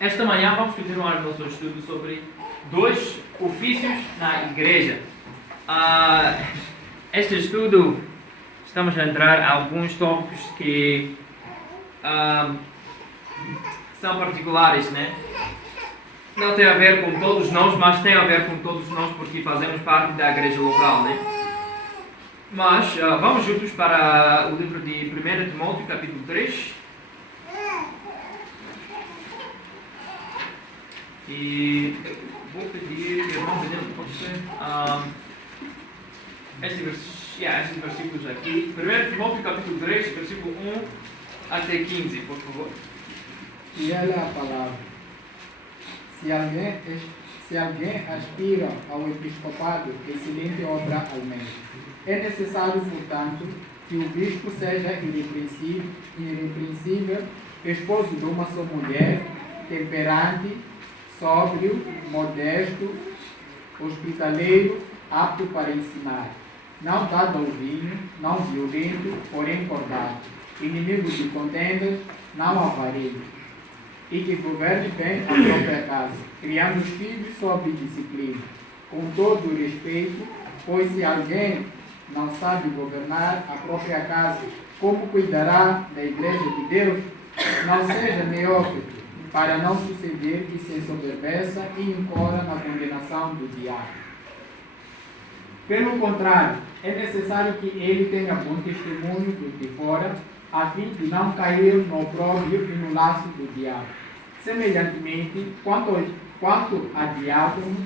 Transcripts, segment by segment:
Esta manhã vamos continuar o nosso estudo sobre dois ofícios na igreja. Este estudo, estamos a entrar em alguns tópicos que são particulares, né? Não tem a ver com todos nós, mas tem a ver com todos nós porque fazemos parte da igreja local, né? Mas vamos juntos para o livro de 1 Timóteo, capítulo 3. E vou pedir, irmão, estes versículos aqui. 1 Timóteo, capítulo 3, versículo 1 até 15, por favor. E ela é a palavra. Se alguém aspira ao episcopado, excelente obra almeja. É necessário, portanto, que o bispo seja irrepreensível, esposo de uma só mulher, temperante, sóbrio, modesto, hospitaleiro, apto para ensinar, não dado ao vinho, não violento, porém cordato, inimigo de contendas, não avarento, e que governe bem a própria casa, criando os filhos sob disciplina, com todo o respeito, pois se alguém não sabe governar a própria casa, como cuidará da igreja de Deus? Não seja neófito, para não suceder que se ensoberbeça e incorra na condenação do diabo. Pelo contrário, é necessário que ele tenha bom testemunho dos de fora, a fim de não cair no opróbrio e no laço do diabo. Semelhantemente, quanto a diácono,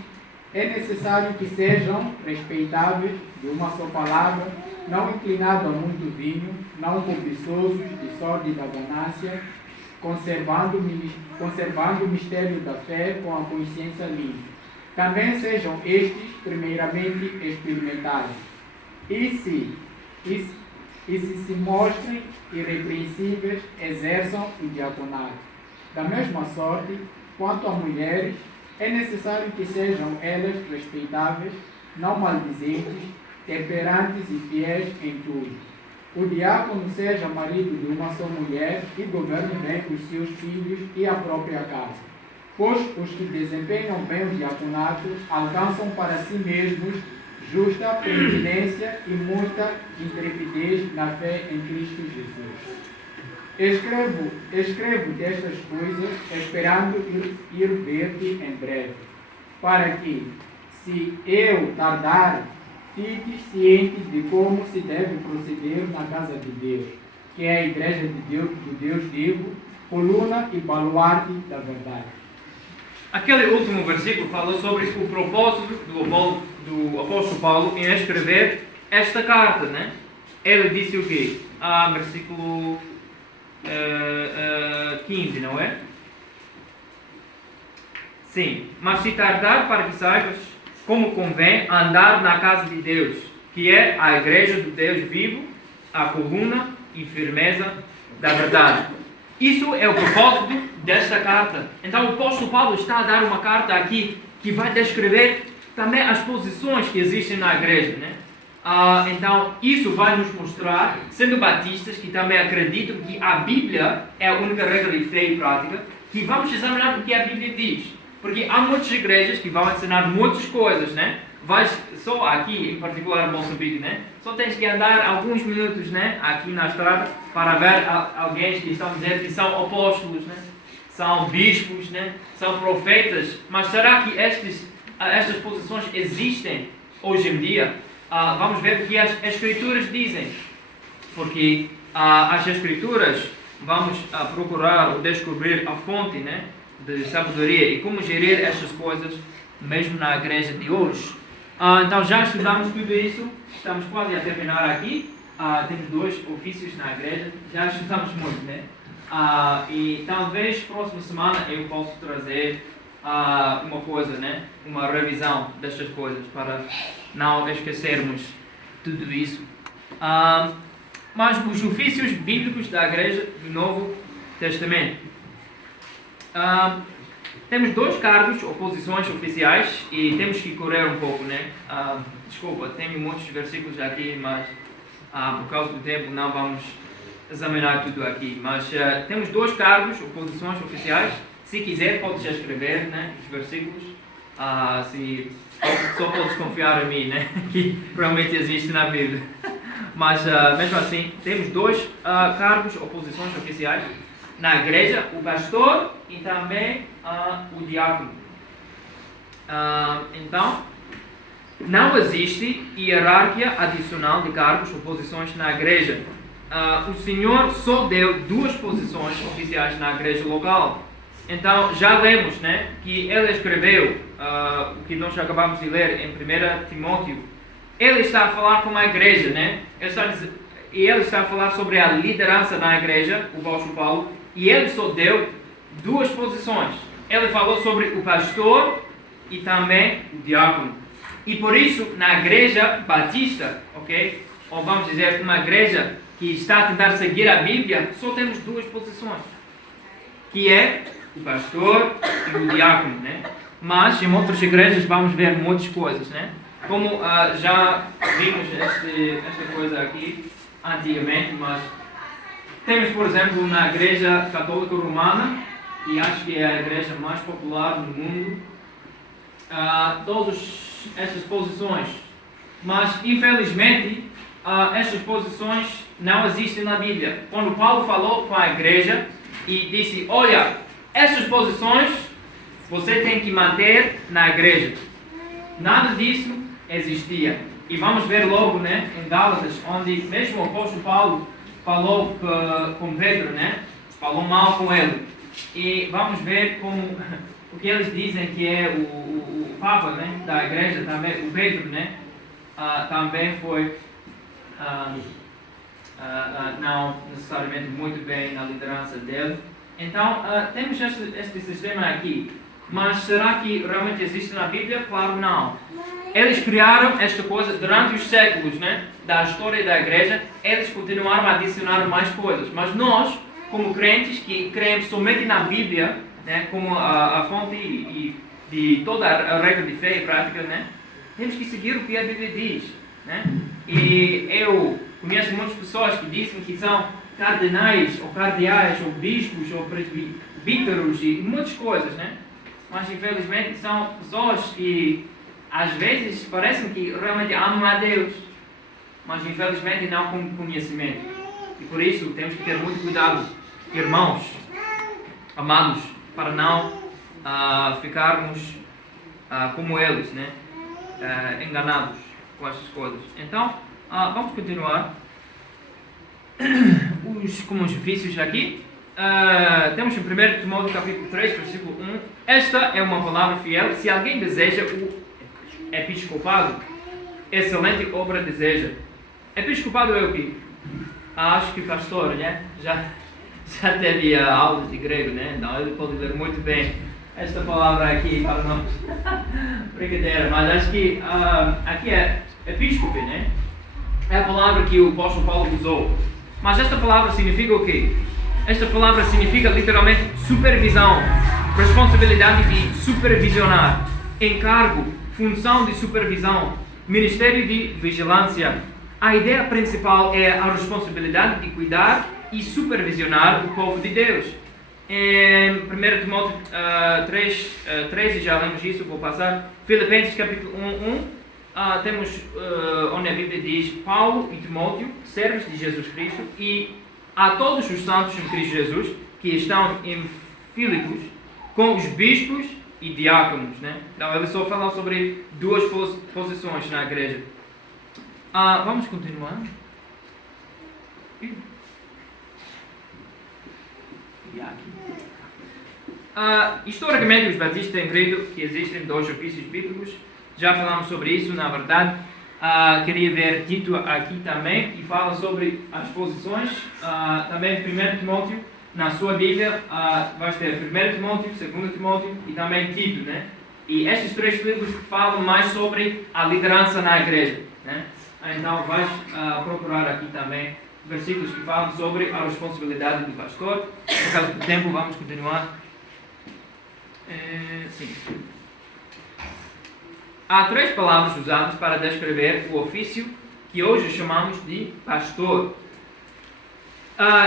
é necessário que sejam respeitáveis de uma só palavra, não inclinados a muito vinho, não cobiçosos de sórdida ganância, conservando o mistério da fé com a consciência limpa. Também sejam estes, primeiramente, experimentais. E se mostrem irrepreensíveis, exerçam o diaconato. Da mesma sorte, quanto a mulheres, é necessário que sejam elas respeitáveis, não maldizentes, temperantes e fiéis em tudo. O diácono seja marido de uma só mulher e governe bem os seus filhos e a própria casa. Pois os que desempenham bem o diaconato alcançam para si mesmos justa previdência e muita intrepidez na fé em Cristo Jesus. Escrevo destas coisas, esperando ir ver-te em breve, para que, se eu tardar, fiques ciente de como se deve proceder na casa de Deus, que é a igreja de Deus, do Deus vivo, coluna e baluarte da verdade. Aquele último versículo falou sobre o propósito do apóstolo Paulo em escrever esta carta, né? Ele disse o quê? Versículo 15, não é? Sim. Mas se tardar, para que saibas como convém andar na casa de Deus, que é a igreja do Deus vivo, a coluna e firmeza da verdade. Isso é o propósito desta carta. Então o apóstolo Paulo está a dar uma carta aqui que vai descrever também as posições que existem na igreja, né? Então isso vai nos mostrar, sendo batistas que também acreditam que a Bíblia é a única regra de fé e prática, que vamos examinar o que a Bíblia diz. Porque há muitas igrejas que vão ensinar muitas coisas, né? Vais só aqui, em particular em Moçambique, né? Só tens que andar alguns minutos, né? Aqui na estrada para ver alguém que estão dizendo que são apóstolos, né? São bispos, né? São profetas. Mas será que estas posições existem hoje em dia? Vamos ver o que as Escrituras dizem. Porque as Escrituras, vamos procurar ou descobrir a fonte, né? De sabedoria e como gerir estas coisas mesmo na igreja de hoje. Então já estudamos tudo isso, estamos quase a terminar aqui. Temos dois ofícios na igreja, já estudamos muito, né? E talvez próxima semana eu possa trazer uma coisa, né? Uma revisão destas coisas para não esquecermos tudo isso. Mas os ofícios bíblicos da igreja do Novo Testamento. Temos dois cargos ou posições oficiais e temos que correr um pouco, né? Desculpa, tenho muitos versículos aqui, mas por causa do tempo não vamos examinar tudo aqui. Mas temos dois cargos ou posições oficiais, Se quiser, podes escrever, né, os versículos. Se só podes confiar em mim, né, que realmente existe na Bíblia. Mas, mesmo assim, temos dois cargos ou posições oficiais na igreja: o pastor e também o diácono. Então, não existe hierarquia adicional de cargos ou posições na igreja. O Senhor só deu duas posições oficiais na igreja local. Então, já lemos, né, que ele escreveu o que nós acabamos de ler em 1 Timóteo. Ele está a falar com a igreja, né? Ele está a falar sobre a liderança na igreja, o apóstolo Paulo, e ele só deu duas posições. Ele falou sobre o pastor e também o diácono. E por isso, na igreja batista, ok? Ou vamos dizer, uma igreja que está a tentar seguir a Bíblia, só temos duas posições, que é o pastor e o diácono, né? Mas em outras igrejas vamos ver muitas coisas, né? Como já vimos esta coisa aqui antigamente, mas temos, por exemplo, na Igreja Católica Romana, e acho que é a igreja mais popular no mundo, todas estas posições. Mas, infelizmente, estas posições não existem na Bíblia. Quando Paulo falou com a igreja e disse: olha, estas posições você tem que manter na igreja. Nada disso existia. E vamos ver logo, né, em Gálatas, onde mesmo o apóstolo Paulo falou com Pedro, né, falou mal com ele. E vamos ver como o que eles dizem que é o Papa, né, da igreja, também, o Pedro, né, também foi não necessariamente muito bem na liderança dele. Então, temos este sistema aqui. Mas será que realmente existe na Bíblia? Claro, não. Eles criaram esta coisa durante os séculos, né, da história da igreja. Eles continuaram a adicionar mais coisas. Mas nós, como crentes que creem somente na Bíblia, né, como a fonte de toda a regra de fé e prática, né, temos que seguir o que a Bíblia diz, né? E eu conheço muitas pessoas que dizem que são cardeais, ou bispos, ou presbíteros e muitas coisas, né? Mas infelizmente são pessoas que às vezes parecem que realmente amam a Deus, mas infelizmente não com conhecimento. E por isso temos que ter muito cuidado, irmãos, amados, para não ficarmos como eles, né? Enganados com estas coisas. Então, vamos continuar. Como os ofícios aqui. Temos em 1 Timóteo capítulo 3, versículo 1. Esta é uma palavra fiel. Se alguém deseja o episcopado, excelente obra deseja. Episcopado é o quê? Acho que pastor, né? Já teve aulas de grego, né? Então ele pode ler muito bem esta palavra aqui para nós. Brincadeira, mas acho que aqui é episcope, né? É a palavra que o apóstolo Paulo usou. Mas esta palavra significa o quê? Esta palavra significa literalmente supervisão, responsabilidade de supervisionar, encargo, função de supervisão, ministério de vigilância. A ideia principal é a responsabilidade de cuidar e supervisionar o povo de Deus. Em 1 Timóteo 13, já lemos isso, vou passar. Filipenses capítulo 1, temos onde a Bíblia diz: Paulo e Timóteo, servos de Jesus Cristo, e a todos os santos em Cristo Jesus que estão em Filipos, com os bispos e diáconos, né? Então ele só fala sobre duas posições na igreja. Vamos continuar. Historicamente os batistas têm crido que existem dois ofícios bíblicos. Já falamos sobre isso, na verdade. Queria ver Tito aqui também, que fala sobre as posições. Também 1 Timóteo, na sua Bíblia, vais ter 1 Timóteo, 2 Timóteo e também Tito, né? E estes três livros falam mais sobre a liderança na igreja, né? Então vais procurar aqui também versículos que falam sobre a responsabilidade do pastor. Por causa do tempo, vamos continuar. Sim. Há três palavras usadas para descrever o ofício que hoje chamamos de pastor.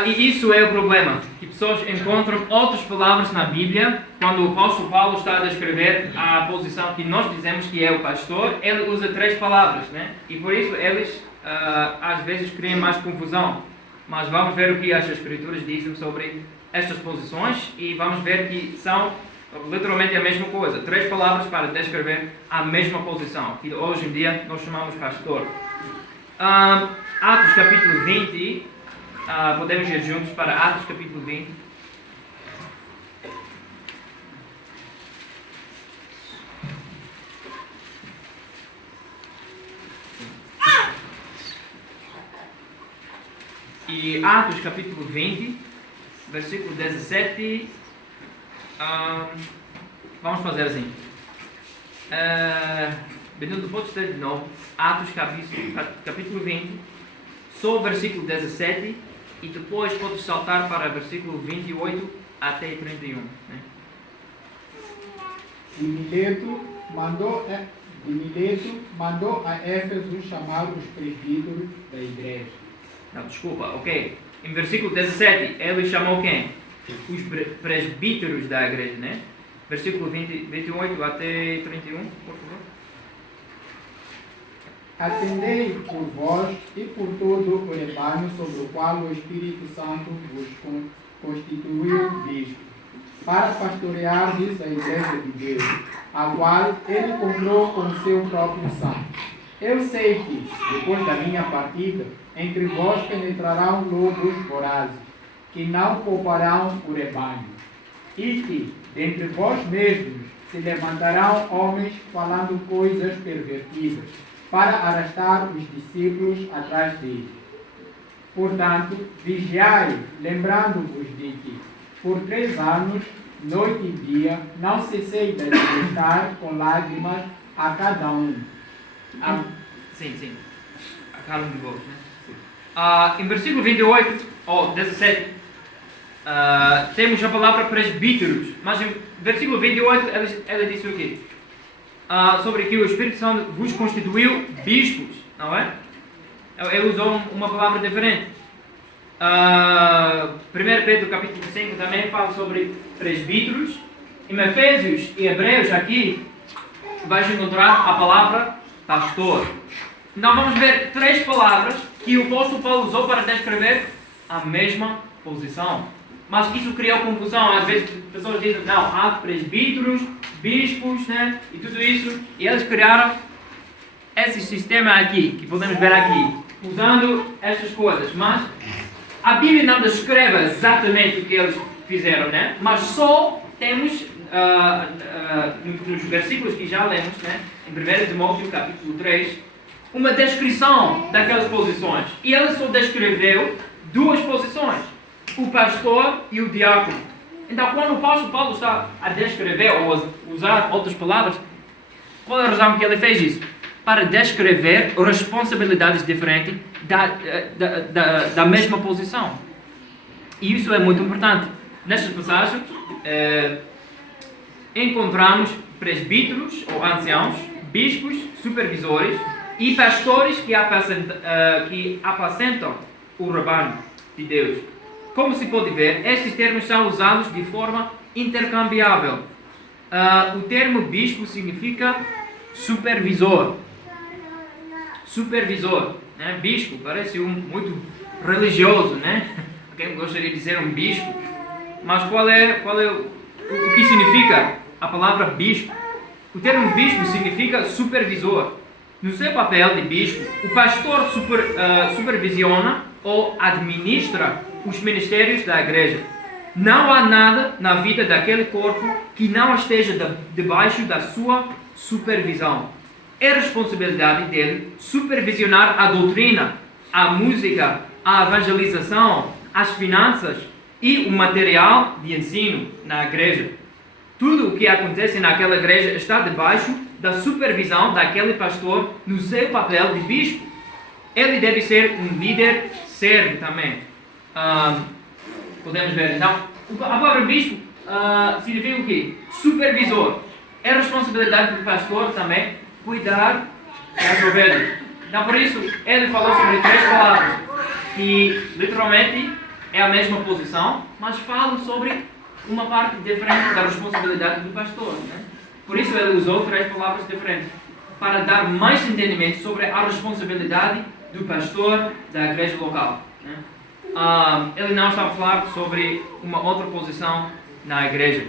E isso é o problema, que pessoas encontram outras palavras na Bíblia. Quando o apóstolo Paulo está a descrever a posição que nós dizemos que é o pastor, ele usa 3 palavras, né? E por isso eles às vezes criam mais confusão. Mas vamos ver o que as Escrituras dizem sobre estas posições e vamos ver que são literalmente a mesma coisa. 3 palavras para descrever a mesma posição, que hoje em dia nós chamamos pastor. Atos capítulo 20, podemos ir juntos para Atos capítulo 20. E Atos capítulo 20, versículo 17, vamos fazer assim. Benildo, podes ler de novo? Atos capítulo 20, só o versículo 17 e depois podes saltar para o versículo 28 até 31. Né? De Mileto mandou a Éfeso chamar os presbíteros da igreja. Não, desculpa, ok. Em versículo 17, ele chamou quem? Os presbíteros da igreja, né? Versículo 28 até 31, por favor. Atendei por vós e por todo o rebanho sobre o qual o Espírito Santo vos constituiu bispo, para pastoreardes a igreja de Deus, a qual ele comprou com seu próprio sangue. Eu sei que, depois da minha partida, entre vós penetrarão lobos vorazes, que não pouparão o rebanho, e que, dentre vós mesmos, se levantarão homens falando coisas pervertidas, para arrastar os discípulos atrás deles. Portanto, vigiai, lembrando-vos de que, por 3 anos, noite e dia, não cessei de estar com lágrimas a cada um. Sim. Acalme de volta, né? Em versículo 28 ou 17, temos a palavra presbíteros, mas em versículo 28 ela diz o quê? Sobre que o Espírito Santo vos constituiu bispos, não é? Ele usou uma palavra diferente. 1 Pedro capítulo 5 também fala sobre presbíteros. Em Efésios e Hebreus aqui vais encontrar a palavra pastor. Então vamos ver 3 palavras que o apóstolo Paulo usou para descrever a mesma posição. Mas isso criou confusão. Às vezes pessoas dizem, não, há presbíteros, bispos, né? E tudo isso. E eles criaram esse sistema aqui, que podemos ver aqui, usando estas coisas. Mas a Bíblia não descreve exatamente o que eles fizeram, né? Mas só temos, nos versículos que já lemos, né? Em 1 Timóteo capítulo 3, uma descrição daquelas posições. E ele só descreveu 2 posições, o pastor e o diácono. Então, quando o apóstolo Paulo está a descrever ou a usar outras palavras, qual é a razão que ele fez isso? Para descrever responsabilidades diferentes da mesma posição. E isso é muito importante. Nestas passagens, encontramos presbíteros ou anciãos, bispos, supervisores e pastores que apacentam o rebanho de Deus. Como se pode ver, estes termos são usados de forma intercambiável. O termo bispo significa supervisor. Supervisor, né? Bispo, parece muito religioso, né? Quem gostaria de ser um bispo? Mas qual é o que significa a palavra bispo? O termo bispo significa supervisor. No seu papel de bispo, o pastor supervisiona ou administra os ministérios da igreja. Não há nada na vida daquele corpo que não esteja debaixo da sua supervisão. É responsabilidade dele supervisionar a doutrina, a música, a evangelização, as finanças e o material de ensino na igreja. Tudo o que acontece naquela igreja está debaixo da supervisão daquele pastor no seu papel de bispo. Ele deve ser um líder servo também. Podemos ver então. A palavra bispo significa o quê? Supervisor. É responsabilidade do pastor também cuidar das ovelhas. Então por isso ele falou sobre 3 palavras que literalmente é a mesma posição, mas falam sobre uma parte diferente da responsabilidade do pastor. Né? Por isso ele usou 3 palavras diferentes, para dar mais entendimento sobre a responsabilidade do pastor da igreja local. Né? Ele não estava a falar sobre uma outra posição na igreja.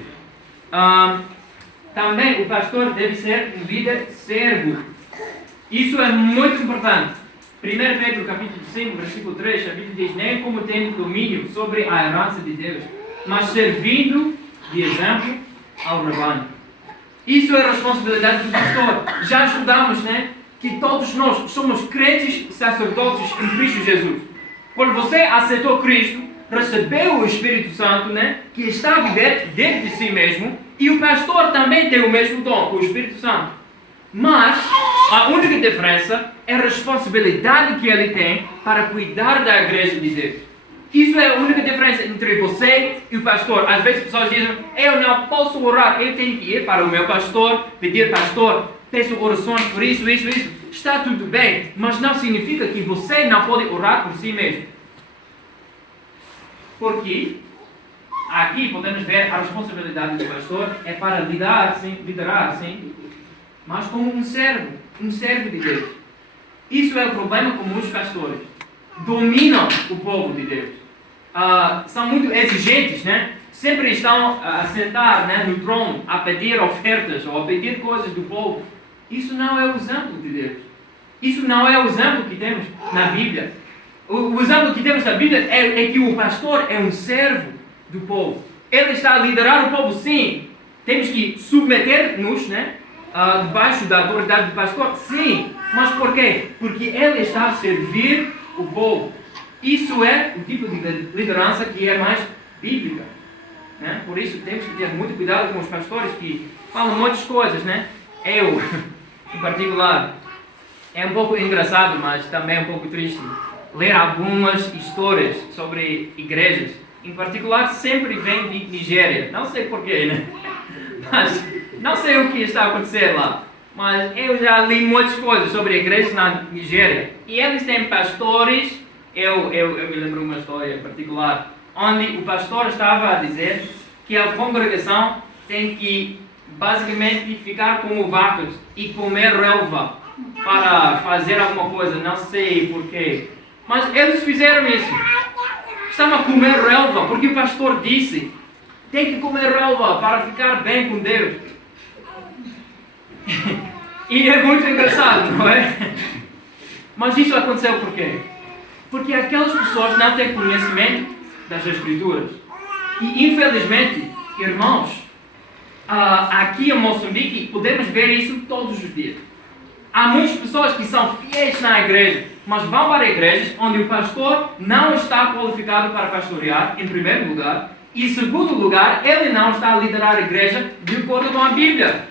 Também o pastor deve ser um líder servo. Isso é muito importante. 1 Pedro capítulo 5, versículo 3, a Bíblia diz: nem como tendo domínio sobre a herança de Deus, mas servindo de exemplo ao rebanho. Isso é a responsabilidade do pastor. Já estudamos, né, que todos nós somos crentes sacerdotes em Cristo Jesus. Quando você aceitou Cristo, recebeu o Espírito Santo, né, que está a viver dentro de si mesmo, e o pastor também tem o mesmo dom, o Espírito Santo. Mas a única diferença é a responsabilidade que ele tem para cuidar da igreja de Deus. Isso é a única diferença entre você e o pastor. Às vezes as pessoas dizem: eu não posso orar, eu tenho que ir para o meu pastor, pedir: pastor, peço orações por isso. Está tudo bem, mas não significa que você não pode orar por si mesmo. Porque aqui podemos ver a responsabilidade do pastor é para liderar, sim, mas como um servo de Deus. Isso é o problema com muitos pastores. Dominam o povo de Deus. São muito exigentes, né? Sempre estão a sentar, né, no trono, a pedir ofertas ou a pedir coisas do povo. Isso não é o exemplo de Deus. Isso não é o exemplo que temos na Bíblia. O exemplo que temos na Bíblia é que o pastor é um servo do povo. Ele está a liderar o povo, sim. Temos que submeter-nos, né, debaixo da autoridade do pastor, sim. Mas por quê? Porque ele está a servir o povo. Isso é o tipo de liderança que é mais bíblica. Né? Por isso temos que ter muito cuidado com os pastores que falam muitas coisas. Né? Eu, em particular, é um pouco engraçado, mas também um pouco triste, ler algumas histórias sobre igrejas. Em particular, sempre vem de Nigéria. Não sei porquê, né? Mas não sei o que está a acontecer lá. Mas eu já li muitas coisas sobre igrejas na Nigéria. E eles têm pastores. Eu me lembro uma história em particular, onde o pastor estava a dizer que a congregação tem que basicamente ficar como vacas e comer relva para fazer alguma coisa, não sei porquê. Mas eles fizeram isso. Estavam a comer relva porque o pastor disse: tem que comer relva para ficar bem com Deus. E é muito engraçado, não é? Mas isso aconteceu por quê? Porque aquelas pessoas não têm conhecimento das Escrituras. E infelizmente, irmãos, aqui em Moçambique podemos ver isso todos os dias. Há muitas pessoas que são fiéis na igreja, mas vão para igrejas onde o pastor não está qualificado para pastorear, em primeiro lugar, e em segundo lugar, ele não está a liderar a igreja de acordo com a Bíblia.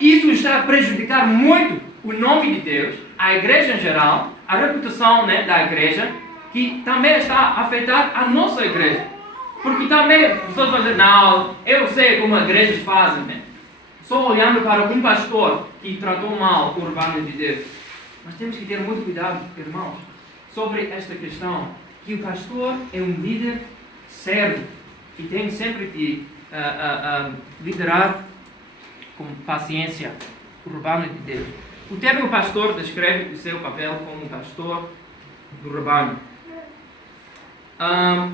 Isso está a prejudicar muito o nome de Deus, a igreja em geral, a reputação, né, da igreja, que também está a afetar a nossa igreja. Porque também as pessoas vão dizer: não, eu sei como as igrejas fazem, né? Só olhando para um pastor que tratou mal o rebanho de Deus. Mas temos que ter muito cuidado, irmãos, sobre esta questão, que o pastor é um líder servo e tem sempre que liderar com paciência o rebanho de Deus. O termo pastor descreve o seu papel como pastor do rebanho.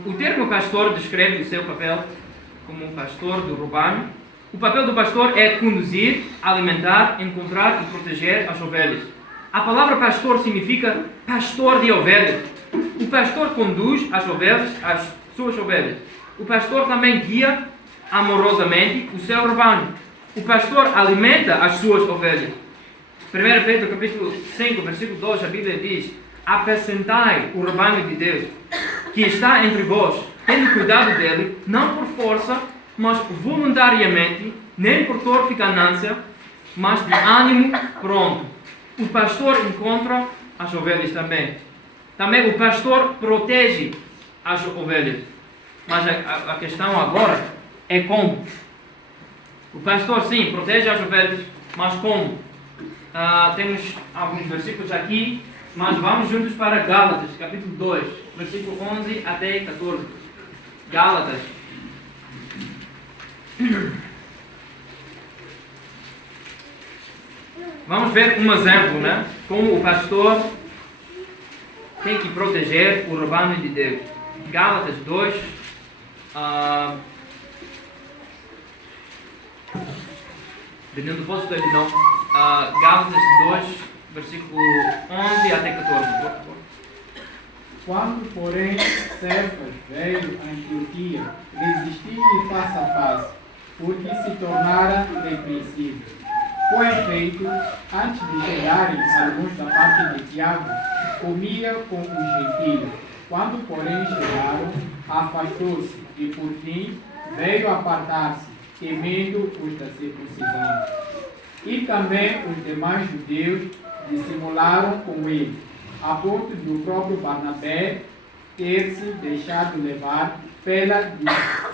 O termo pastor descreve o seu papel como um pastor do rebanho. O papel do pastor é conduzir, alimentar, encontrar e proteger as ovelhas. A palavra pastor significa pastor de ovelhas. O pastor conduz as ovelhas, as suas ovelhas. O pastor também guia amorosamente o seu rebanho. O pastor alimenta as suas ovelhas. 1 Pedro capítulo 5, versículo 2, a Bíblia diz: apacentai o rebanho de Deus, que está entre vós, tendo cuidado dele, não por força, mas voluntariamente, nem por torpe ganância, mas de ânimo pronto. O pastor encontra as ovelhas também. Também o pastor protege as ovelhas. Mas a questão agora é como. O pastor, sim, protege as ovelhas, mas como? Temos alguns versículos aqui Mas vamos juntos para Gálatas, capítulo 2, versículo 11 até 14. Gálatas. Vamos ver um exemplo, né? Como o pastor tem que proteger o rebanho de Deus. Gálatas 2, dependendo do posto dele, não. Gálatas 2, versículo 11 até 14, por favor. Quando, porém, Cefas veio a Antioquia, resisti-lhe face a face, porque se tornara repreensível. Com efeito, antes de chegarem alguns da parte de Tiago, comia com os gentios. Quando, porém, chegaram, afastou-se e, por fim, veio apartar-se, temendo os da circuncisão. E também os demais judeus dissimularam com ele, a ponto do próprio Barnabé ter se deixado levar pela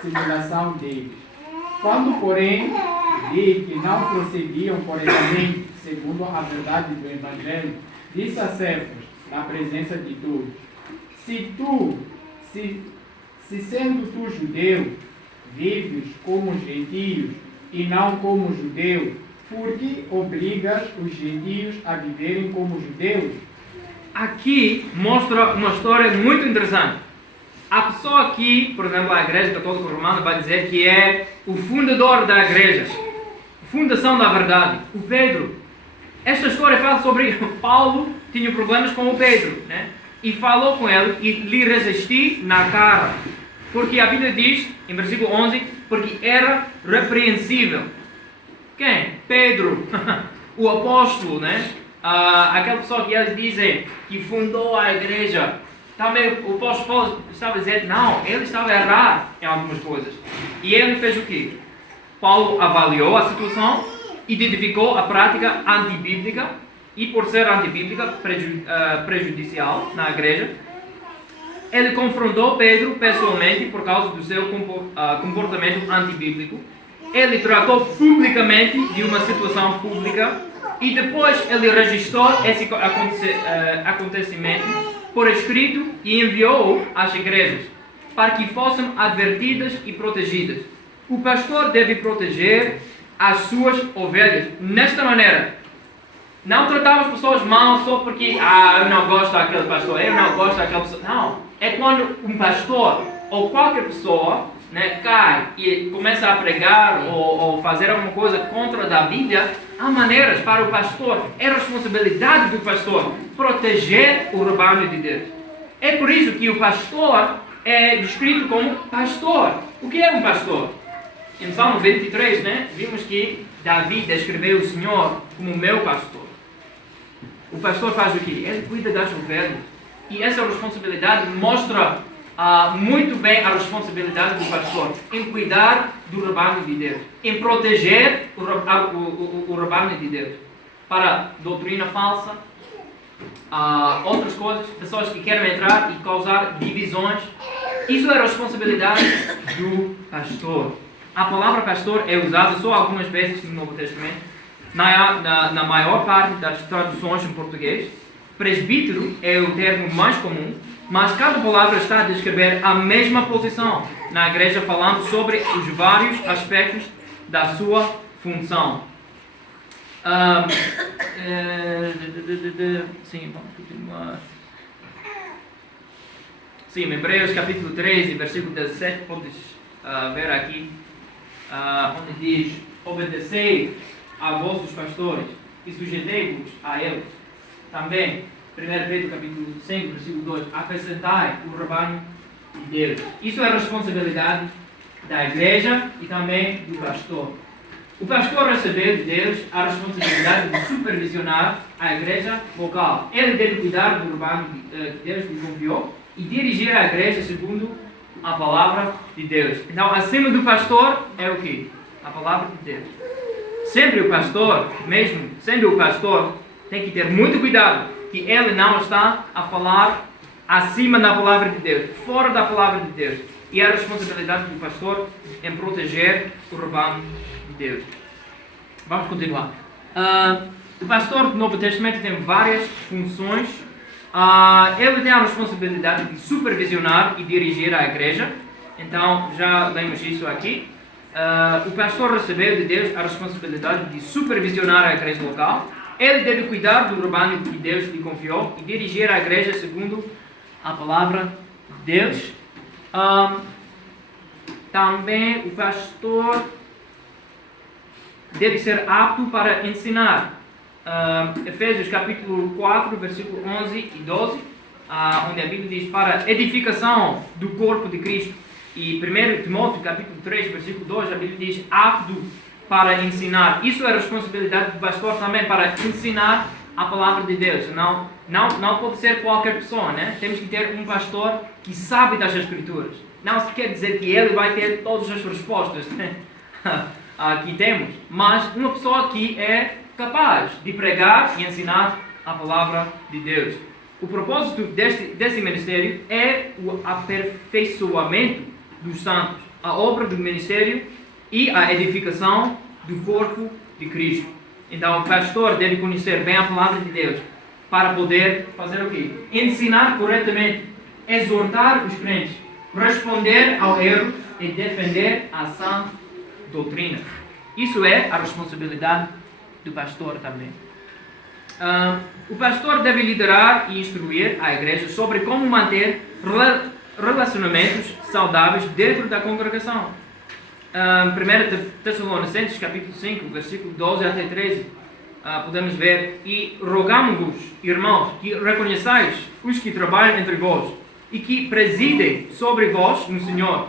dissimulação deles. Quando, porém, vi que não procediam corretamente segundo a verdade do Evangelho, disse a Cefas, na presença de todos: se sendo tu judeu, vives como gentios e não como judeu, por que obrigas os gentios a viverem como judeus? Aqui mostra uma história muito interessante. A pessoa aqui, por exemplo, a Igreja Católica Romana vai dizer que é o fundador da Igreja, fundação da verdade, o Pedro. Esta história fala sobre Paulo tinha problemas com o Pedro, né? E falou com ele e lhe resisti na cara. Porque a Bíblia diz, em versículo 11, porque era repreensível. Quem? Pedro, o apóstolo, né? Aquela pessoa que eles dizem que fundou a igreja. Também o apóstolo Paulo estava a dizer, não, ele estava errado em algumas coisas. E ele fez o quê? Paulo avaliou a situação, identificou a prática antibíblica, e por ser antibíblica, prejudicial na igreja, ele confrontou Pedro pessoalmente por causa do seu comportamento antibíblico. Ele tratou publicamente de uma situação pública e depois ele registrou esse acontecimento por escrito e enviou às igrejas para que fossem advertidas e protegidas. O pastor deve proteger as suas ovelhas nesta maneira. Não tratar as pessoas mal só porque eu não gosto daquele pastor, eu não gosto daquela pessoa. Não, é quando um pastor ou qualquer pessoa, né, cai e começa a pregar ou fazer alguma coisa contra a Bíblia, há maneiras para o pastor, é responsabilidade do pastor proteger o rebanho de Deus. É por isso que o pastor é descrito como pastor. O que é um pastor? Em Salmo 23, né, vimos que Davi descreveu o Senhor como meu pastor. O pastor faz o quê? Ele cuida das ovelhas. E essa responsabilidade mostra muito bem a responsabilidade do pastor em cuidar do rebanho de Deus, em proteger o rebanho de Deus para doutrina falsa, outras coisas, pessoas que querem entrar e causar divisões. Isso é a responsabilidade do pastor. A palavra pastor é usada só algumas vezes no Novo Testamento. Na maior parte das traduções em português, presbítero é o termo mais comum, mas cada palavra está a descrever a mesma posição na igreja, falando sobre os vários aspectos da sua função. Sim, vamos continuar. Sim, Hebreus capítulo 13, versículo 17, podes ver aqui, onde diz: obedecei a vossos pastores e sujeitei-vos a eles. Também, 1 Pedro capítulo 5, versículo 2, acrescentai o rebanho de Deus. Isso é a responsabilidade da igreja e também do pastor. O pastor recebeu de Deus a responsabilidade de supervisionar a igreja local. Ele deve cuidar do rebanho que Deus lhe confiou e dirigir a igreja segundo a palavra de Deus. Então, acima do pastor é o quê? A palavra de Deus. Sempre o pastor, mesmo sendo o pastor, tem que ter muito cuidado que ele não está a falar acima da palavra de Deus, fora da palavra de Deus. E a responsabilidade do pastor em proteger o rebanho de Deus. Vamos continuar. O pastor do Novo Testamento tem várias funções Ele tem a responsabilidade de supervisionar e dirigir a igreja. Então, já lemos isso aqui. O pastor recebeu de Deus a responsabilidade de supervisionar a igreja local. Ele deve cuidar do rebanho que Deus lhe confiou e dirigir a igreja segundo a palavra de Deus. Também o pastor deve ser apto para ensinar. Efésios capítulo 4, versículo 11 e 12, onde a Bíblia diz para edificação do corpo de Cristo. E 1 Timóteo capítulo 3, versículo 2, a Bíblia diz apto para ensinar. Isso é a responsabilidade do pastor também, para ensinar a palavra de Deus. Não pode ser qualquer pessoa, né? Temos que ter um pastor que sabe das Escrituras. Não se quer dizer que ele vai ter todas as respostas, né? Que temos, mas uma pessoa que é capaz de pregar e ensinar a palavra de Deus. O propósito desse ministério é o aperfeiçoamento dos santos, a obra do ministério e a edificação do corpo de Cristo. Então o pastor deve conhecer bem a palavra de Deus para poder fazer o quê? Ensinar corretamente, exortar os crentes, responder ao erro e defender a sã doutrina. Isso é a responsabilidade do pastor também. O pastor deve liderar e instruir a igreja sobre como manter relacionamentos saudáveis dentro da congregação. 1 Tessalonicenses capítulo 5, versículo 12 até 13, podemos ver: e rogamos-vos, irmãos, que reconheçais os que trabalham entre vós e que presidem sobre vós no Senhor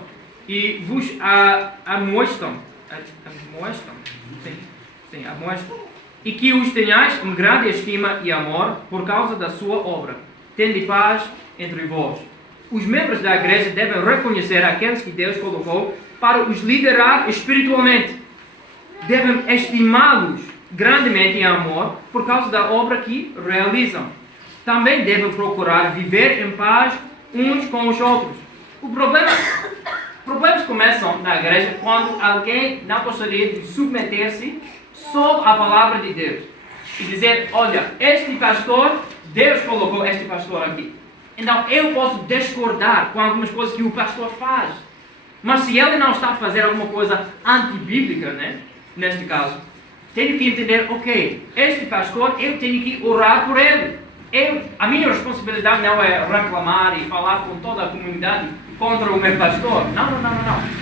e vos amoestam, e que os tenhais em grande estima e amor por causa da sua obra, tende paz entre vós. Os membros da igreja devem reconhecer aqueles que Deus colocou para os liderar espiritualmente. Devem estimá-los grandemente em amor por causa da obra que realizam. Também devem procurar viver em paz uns com os outros. Problemas começam na igreja quando alguém não gostaria de submeter-se sob a palavra de Deus e dizer: olha, este pastor, Deus colocou este pastor aqui, então eu posso discordar com algumas coisas que o pastor faz, mas se ele não está a fazer alguma coisa antibíblica, né, neste caso, tenho que entender: ok, este pastor, eu tenho que orar por ele. A minha responsabilidade não é reclamar e falar com toda a comunidade contra o meu pastor. Não.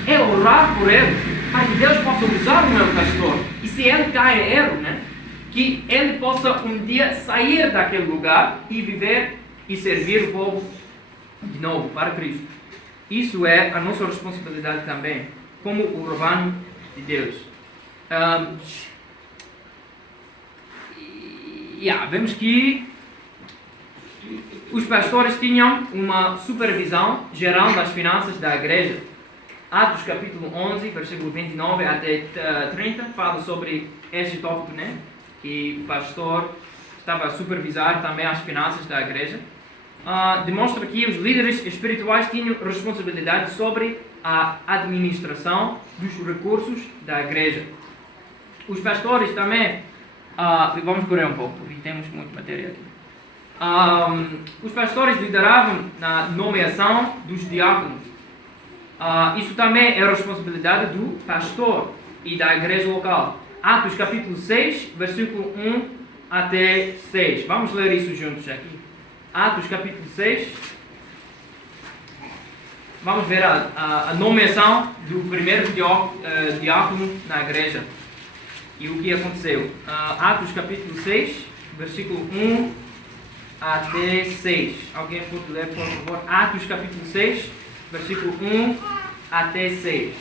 É orar por ele, para que Deus possa usar o meu pastor. E se ele cai em erro, né, que ele possa um dia sair daquele lugar e viver e servir o povo de novo para Cristo. Isso é a nossa responsabilidade também, como o rebanho de Deus. Vemos que os pastores tinham uma supervisão geral das finanças da igreja. Atos capítulo 11, versículo 29 até 30, fala sobre este tópico, né? Que o pastor estava a supervisar também as finanças da igreja. Demonstra que os líderes espirituais tinham responsabilidade sobre a administração dos recursos da igreja. Os pastores também, vamos correr um pouco, porque temos muita matéria aqui. Os pastores lideravam na nomeação dos diáconos. Isso também é responsabilidade do pastor e da igreja local. Atos capítulo 6, versículo 1 até 6. Vamos ler isso juntos aqui. Atos capítulo 6. Vamos ver a nomeação do primeiro diácono na igreja e o que aconteceu. Atos capítulo 6, versículo 1 até 6. Alguém pode ler, por favor? Atos capítulo 6, versículo 1 até 6.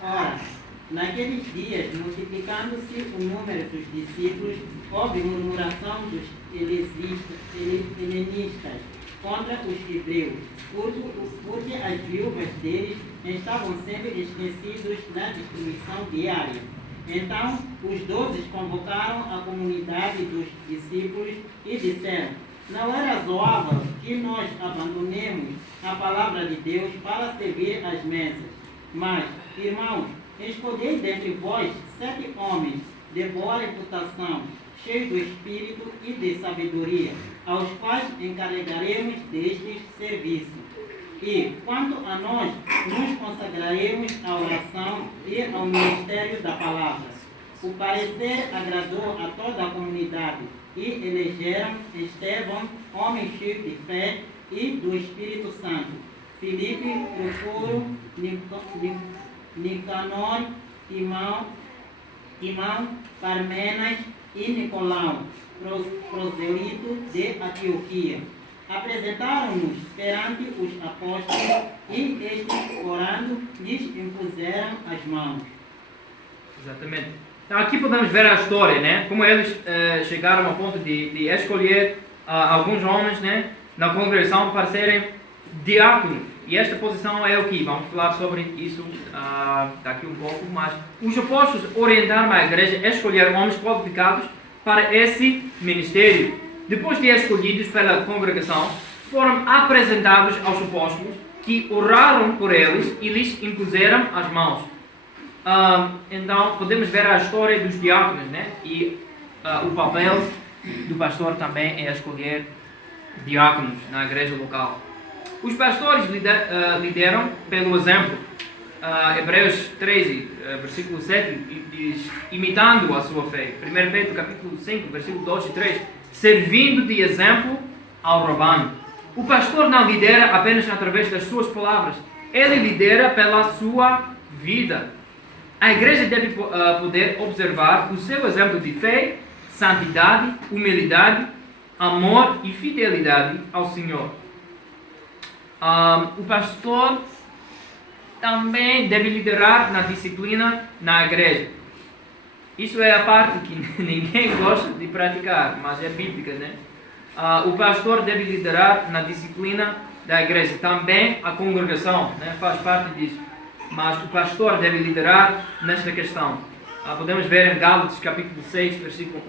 Ora, naqueles dias, multiplicando-se o número dos discípulos, houve murmuração dos helenistas contra os hebreus, porque as viúvas deles estavam sempre esquecidos na distribuição diária. Então os 12 convocaram a comunidade dos discípulos e disseram: não era razoável que nós abandonemos a palavra de Deus para servir as mesas. Mas, irmãos, escolhei dentre vós 7 homens de boa reputação, cheios do Espírito e de sabedoria. aos quais encarregaremos destes serviços. E, quanto a nós, nos consagraremos à oração e ao ministério da palavra. O parecer agradou a toda a comunidade e elegeram Estevão, homem cheio de fé e do Espírito Santo, Filipe, Procuro, Nicanor, Timão, Parmenas e Nicolau, proselito de Antioquia. Apresentaram-nos perante os apóstolos e estes, orando, lhes impuseram as mãos. Exatamente. Então aqui podemos ver a história, né? Como eles chegaram ao ponto de escolher alguns homens, né, na congregação para serem diáconos. E esta posição é o que? Vamos falar sobre isso daqui um pouco, mas os apóstolos orientaram a igreja a escolher homens qualificados para esse ministério. Depois de escolhidos pela congregação, foram apresentados aos apóstolos, que oraram por eles e lhes impuseram as mãos. Então, podemos ver a história dos diáconos, né? E o papel do pastor também é escolher diáconos na igreja local. Os pastores lideram pelo exemplo. Hebreus 13, versículo 7, diz, imitando a sua fé. 1 Pedro capítulo 5, versículo 2 e 3, servindo de exemplo ao rebanho. O pastor não lidera apenas através das suas palavras, ele lidera pela sua vida. A igreja deve poder observar o seu exemplo de fé, santidade, humildade, amor e fidelidade ao Senhor. O pastor também deve liderar na disciplina na igreja. Isso é a parte que ninguém gosta de praticar, mas é bíblica, né? O pastor deve liderar na disciplina da igreja. Também a congregação, né, faz parte disso. Mas o pastor deve liderar nesta questão. Podemos ver em Gálatas capítulo 6, versículo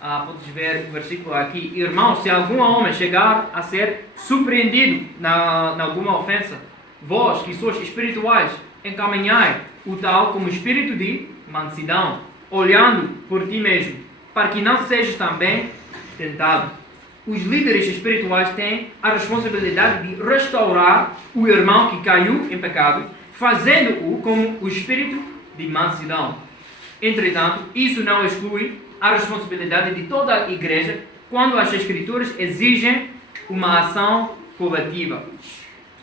1. Podes ver o versículo aqui. Irmãos, se algum homem chegar a ser surpreendido na alguma ofensa, vós que sois espirituais, encaminhai o tal como espírito de mansidão, olhando por ti mesmo, para que não sejas também tentado. Os líderes espirituais têm a responsabilidade de restaurar o irmão que caiu em pecado, fazendo-o como o espírito de mansidão. Entretanto, isso não exclui a responsabilidade de toda a igreja quando as escrituras exigem uma ação coletiva.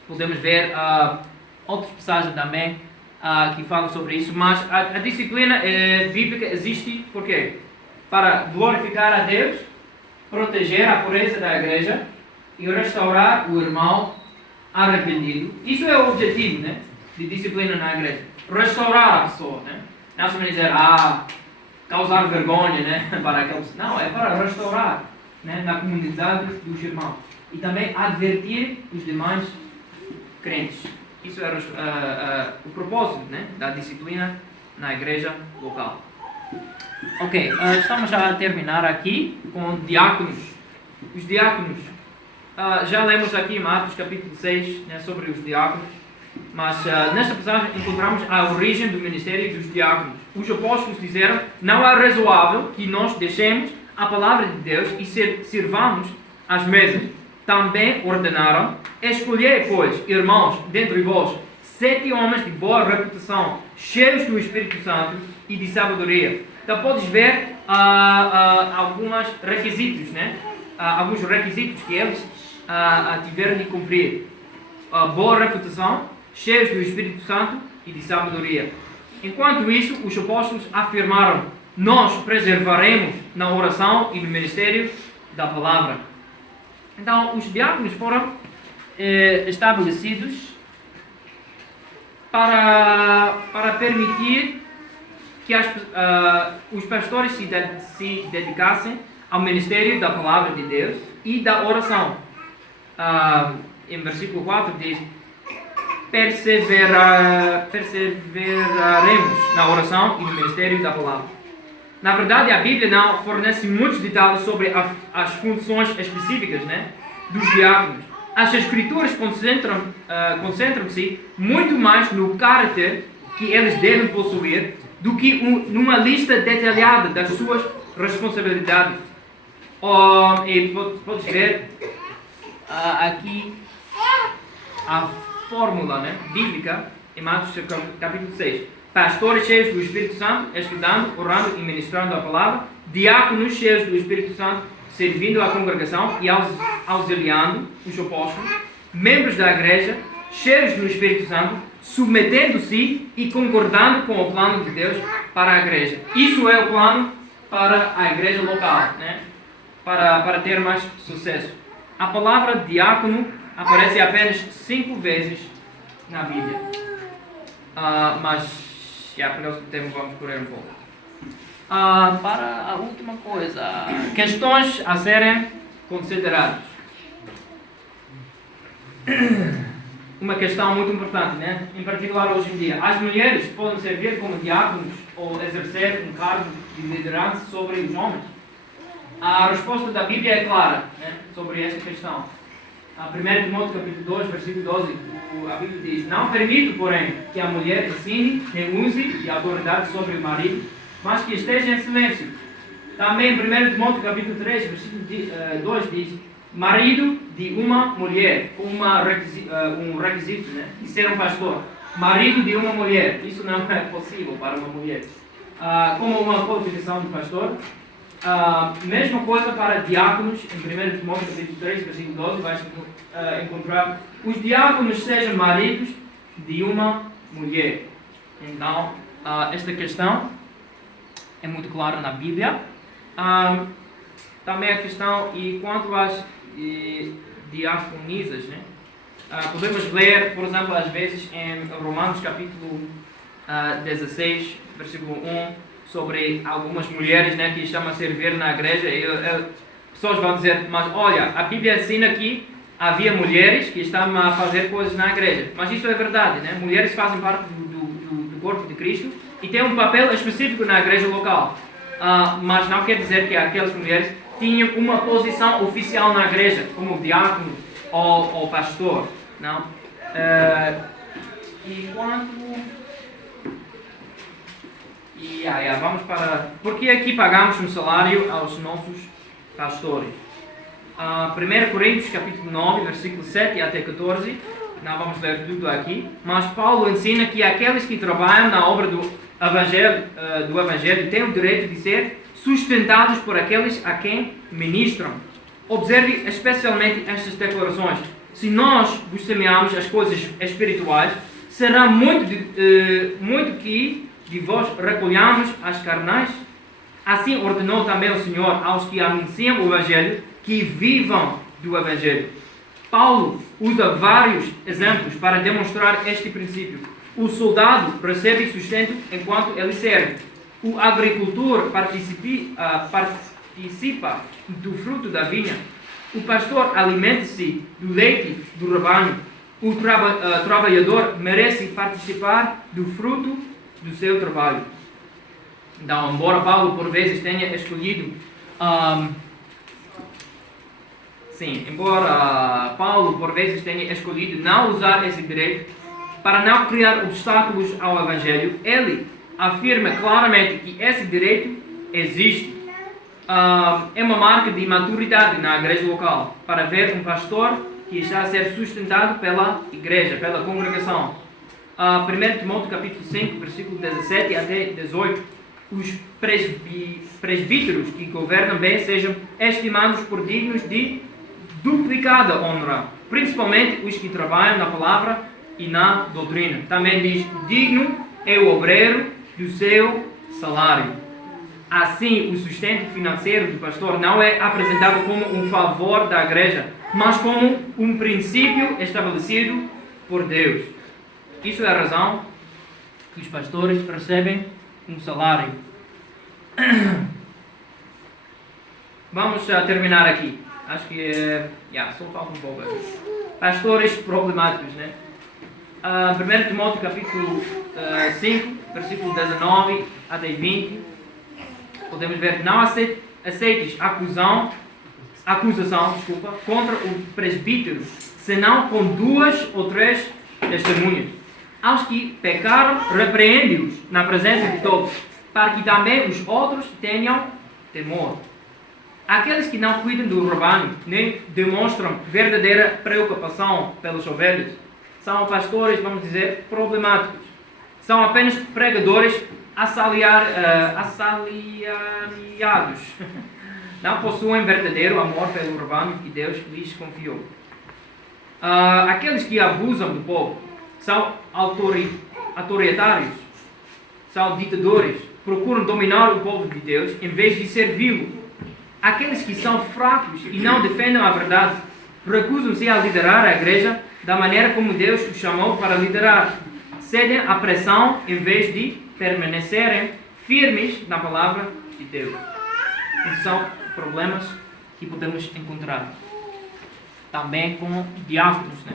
Podemos ver outras passagens também que falam sobre isso, mas a disciplina bíblica existe por quê? Para glorificar a Deus, proteger a pureza da igreja e restaurar o irmão arrependido. Isso é o objetivo, né, de disciplina na igreja. Restaurar a pessoa, né? Não se dizer, causar vergonha, né, para aqueles. Não, é para restaurar, né, na comunidade dos irmãos. E também advertir os demais crentes. Isso é o propósito, né, da disciplina na igreja local. Ok, estamos a terminar aqui com diáconos. Os diáconos. Já lemos aqui em Atos capítulo 6, né, sobre os diáconos. Mas nesta passagem encontramos a origem do ministério dos diáconos. Os apóstolos disseram, não é razoável que nós deixemos a palavra de Deus e sirvamos às mesas. Também ordenaram, escolhei, pois, irmãos, dentre vós, 7 homens de boa reputação, cheios do Espírito Santo e de sabedoria. Então podes ver alguns requisitos, né? Alguns requisitos que eles tiveram de cumprir. Boa reputação, cheios do Espírito Santo e de sabedoria. Enquanto isso, os apóstolos afirmaram, nós preservaremos na oração e no ministério da palavra. Então, os diáconos foram estabelecidos para permitir que os pastores se dedicassem ao ministério da palavra de Deus e da oração. Em versículo 4 diz, perseveraremos na oração e no ministério da palavra. Na verdade, a Bíblia não fornece muitos detalhes sobre as funções específicas, né, dos diáconos. As Escrituras concentram-se muito mais no caráter que eles devem possuir do que numa lista detalhada das suas responsabilidades. E podes ver aqui a fórmula, né, bíblica em Marcos capítulo 6. Pastores cheios do Espírito Santo, estudando, orando e ministrando a palavra. Diáconos cheios do Espírito Santo, servindo a congregação e auxiliando os apóstolos. Membros da igreja, cheios do Espírito Santo, submetendo-se e concordando com o plano de Deus para a igreja. Isso é o plano para a igreja local, né? Para ter mais sucesso. A palavra diácono aparece apenas 5 vezes na Bíblia. Mas, por causa do tempo, vamos correr um pouco. Para a última coisa, questões a serem consideradas. Uma questão muito importante, né? Em particular hoje em dia. As mulheres podem servir como diáconos ou exercer um cargo de liderança sobre os homens? A resposta da Bíblia é clara, né, sobre esta questão. 1 Timóteo capítulo 2, versículo 12, a Bíblia diz: não permito, porém, que a mulher ensine nem use de autoridade sobre o marido, mas que esteja em silêncio. Também 1 Timóteo capítulo 3, versículo 2 diz: marido de uma mulher, um requisito, né, de ser um pastor. Marido de uma mulher, isso não é possível para uma mulher. Como uma qualificação de pastor. Mesma coisa para diáconos, em 1 Timóteo capítulo 3, versículo 12, vais encontrar: os diáconos sejam maridos de uma mulher. Então, esta questão é muito clara na Bíblia. Também a questão, e quanto às diaconisas, né? Podemos ler, por exemplo, às vezes em Romanos capítulo 16, versículo 1, sobre algumas mulheres, né, que estão a servir na igreja. Pessoas vão dizer: mas olha, a Bíblia ensina que havia mulheres que estavam a fazer coisas na igreja. Mas isso é verdade, né? Mulheres fazem parte do corpo de Cristo e têm um papel específico na igreja local. Mas não quer dizer que aquelas mulheres tinham uma posição oficial na igreja, como diácono ou pastor. Não? E quanto... vamos para... Por que aqui pagamos um salário aos nossos pastores? 1 Coríntios capítulo 9, versículo 7 até 14. Não vamos ler tudo aqui. Mas Paulo ensina que aqueles que trabalham na obra do Evangelho têm o direito de ser sustentados por aqueles a quem ministram. Observe especialmente estas declarações: se nós vos semearmos as coisas espirituais, será muito que de vós recolhamos as carnais. Assim ordenou também o Senhor aos que anunciam o Evangelho que vivam do Evangelho. Paulo usa vários exemplos para demonstrar este princípio. O soldado recebe sustento enquanto ele serve. O agricultor participa do fruto da vinha. O pastor alimenta-se do leite do rebanho. O trabalhador merece participar do fruto do seu trabalho. Então, embora Paulo por vezes tenha escolhido não usar esse direito para não criar obstáculos ao Evangelho, ele afirma claramente que esse direito existe. É uma marca de maturidade na igreja local para ver um pastor que está a ser sustentado pela igreja, pela congregação. 1 Timóteo capítulo 5, versículo 17 até 18. Os presbíteros que governam bem sejam estimados por dignos de duplicada honra, principalmente os que trabalham na palavra e na doutrina. Também diz: digno é o obreiro do seu salário. Assim, o sustento financeiro do pastor não é apresentado como um favor da igreja, mas como um princípio estabelecido por Deus. Isso é a razão que os pastores recebem um salário. Vamos terminar aqui. Acho que só falta um pouco aqui. Pastores problemáticos, né? 1 Timóteo capítulo 5, versículo 19 até 20. Podemos ver: não aceites acusação contra o presbítero, senão com 2 ou 3 testemunhas. Aos que pecaram, repreende-os na presença de todos, para que também os outros tenham temor. Aqueles que não cuidam do rebanho, nem demonstram verdadeira preocupação pelas ovelhas, são pastores, vamos dizer, problemáticos. São apenas pregadores assalariados. Não possuem verdadeiro amor pelo rebanho que Deus lhes confiou. Aqueles que abusam do povo são autoritários, são ditadores, procuram dominar o povo de Deus em vez de servi-lo. Aqueles que são fracos e não defendem a verdade recusam-se a liderar a igreja da maneira como Deus os chamou para liderar. Cedem à pressão em vez de permanecerem firmes na palavra de Deus. Esses são problemas que podemos encontrar. Também com diáconos. Né?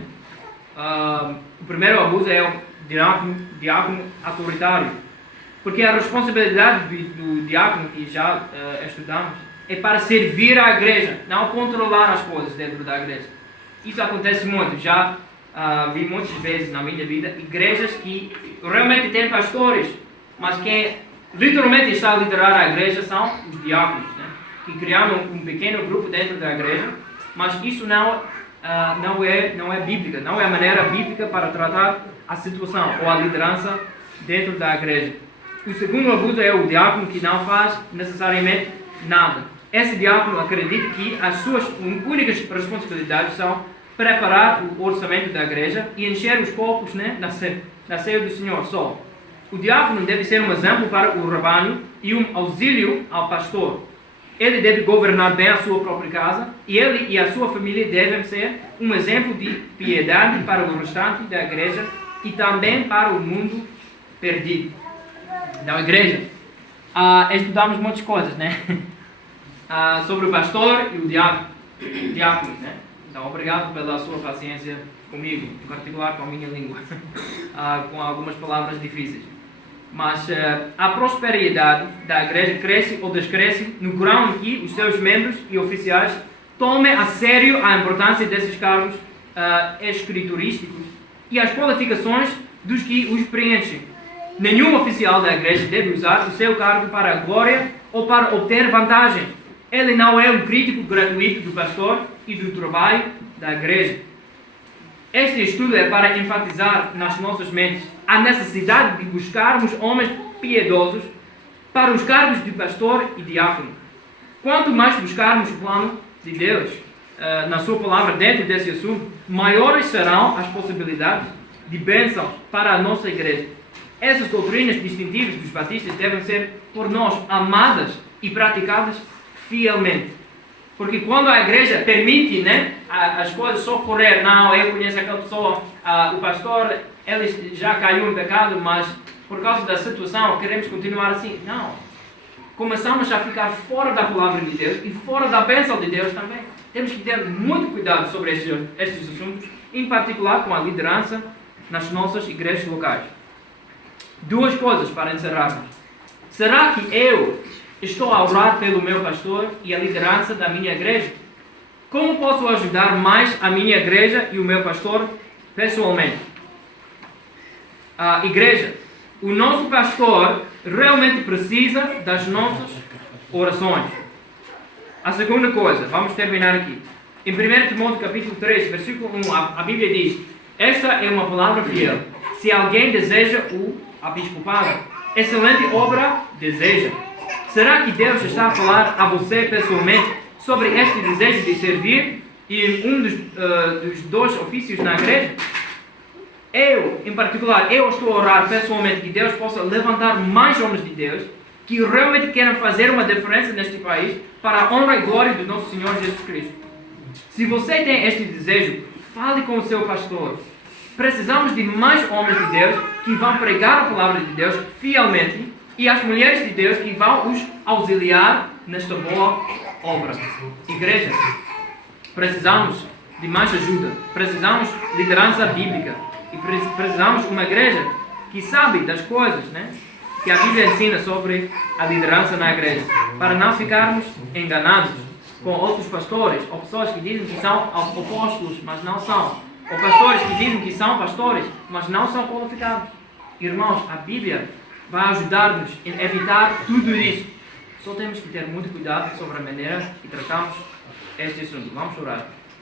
O primeiro abuso é o diácono autoritário. Porque a responsabilidade do diácono, que já estudamos, é para servir a igreja, não controlar as coisas dentro da igreja. Isso acontece muito. Já vi muitas vezes na minha vida igrejas que realmente têm pastores, mas quem literalmente está a liderar a igreja são os diáconos, né? Que criaram um pequeno grupo dentro da igreja, mas isso não é bíblica, não é a maneira bíblica para tratar a situação ou a liderança dentro da igreja. O segundo abuso é o diácono que não faz necessariamente nada. Esse diácono acredita que as suas únicas responsabilidades são preparar o orçamento da igreja e encher os copos, né, na ceia do Senhor só. O diácono deve ser um exemplo para o rebanho e um auxílio ao pastor. Ele deve governar bem a sua própria casa e ele e a sua família devem ser um exemplo de piedade para o restante da igreja e também para o mundo perdido. Então, igreja, estudamos muitas coisas, né? Sobre o pastor e o diácono, né? Então, obrigado pela sua paciência comigo, em particular com a minha língua, com algumas palavras difíceis. Mas a prosperidade da igreja cresce ou descresce no grau em que os seus membros e oficiais tomem a sério a importância desses cargos escriturísticos e as qualificações dos que os preenchem. Nenhum oficial da igreja deve usar o seu cargo para a glória ou para obter vantagem. Ele não é um crítico gratuito do pastor e do trabalho da igreja. Este estudo é para enfatizar nas nossas mentes a necessidade de buscarmos homens piedosos para os cargos de pastor e diácono. Quanto mais buscarmos o plano de Deus na sua palavra dentro desse assunto, maiores serão as possibilidades de bênçãos para a nossa igreja. Essas doutrinas distintivas dos batistas devem ser por nós amadas e praticadas fielmente. Porque quando a igreja permite, né, as coisas só correr, não, eu conheço aquela pessoa, o pastor, ele já caiu em pecado, mas por causa da situação queremos continuar assim. Não. Começamos a ficar fora da palavra de Deus e fora da bênção de Deus também. Temos que ter muito cuidado sobre estes assuntos, em particular com a liderança nas nossas igrejas locais. Duas coisas para encerrarmos. Será que eu estou a orar pelo meu pastor e a liderança da minha igreja? Como posso ajudar mais a minha igreja e o meu pastor pessoalmente? Igreja, o nosso pastor realmente precisa das nossas orações. A segunda coisa, vamos terminar aqui. Em 1 Timóteo capítulo 3, versículo 1, a Bíblia diz: esta é uma palavra fiel. Se alguém deseja o episcopado, excelente obra deseja. Será que Deus está a falar a você pessoalmente sobre este desejo de servir em um dos dois ofícios na igreja? Eu, em particular, estou a orar pessoalmente que Deus possa levantar mais homens de Deus que realmente queiram fazer uma diferença neste país para a honra e glória do nosso Senhor Jesus Cristo. Se você tem este desejo, fale com o seu pastor. Precisamos de mais homens de Deus que vão pregar a palavra de Deus fielmente e as mulheres de Deus que vão os auxiliar nesta boa obra. Igreja, precisamos de mais ajuda. Precisamos de liderança bíblica. E precisamos de uma igreja que sabe das coisas, né, que a Bíblia ensina sobre a liderança na igreja. Para não ficarmos enganados com outros pastores ou pessoas que dizem que são apóstolos, mas não são. Ou pastores que dizem que são pastores, mas não são qualificados. Irmãos, a Bíblia vai ajudar-nos a evitar tudo isso. Só temos que ter muito cuidado sobre a maneira que tratamos este assunto. Vamos orar.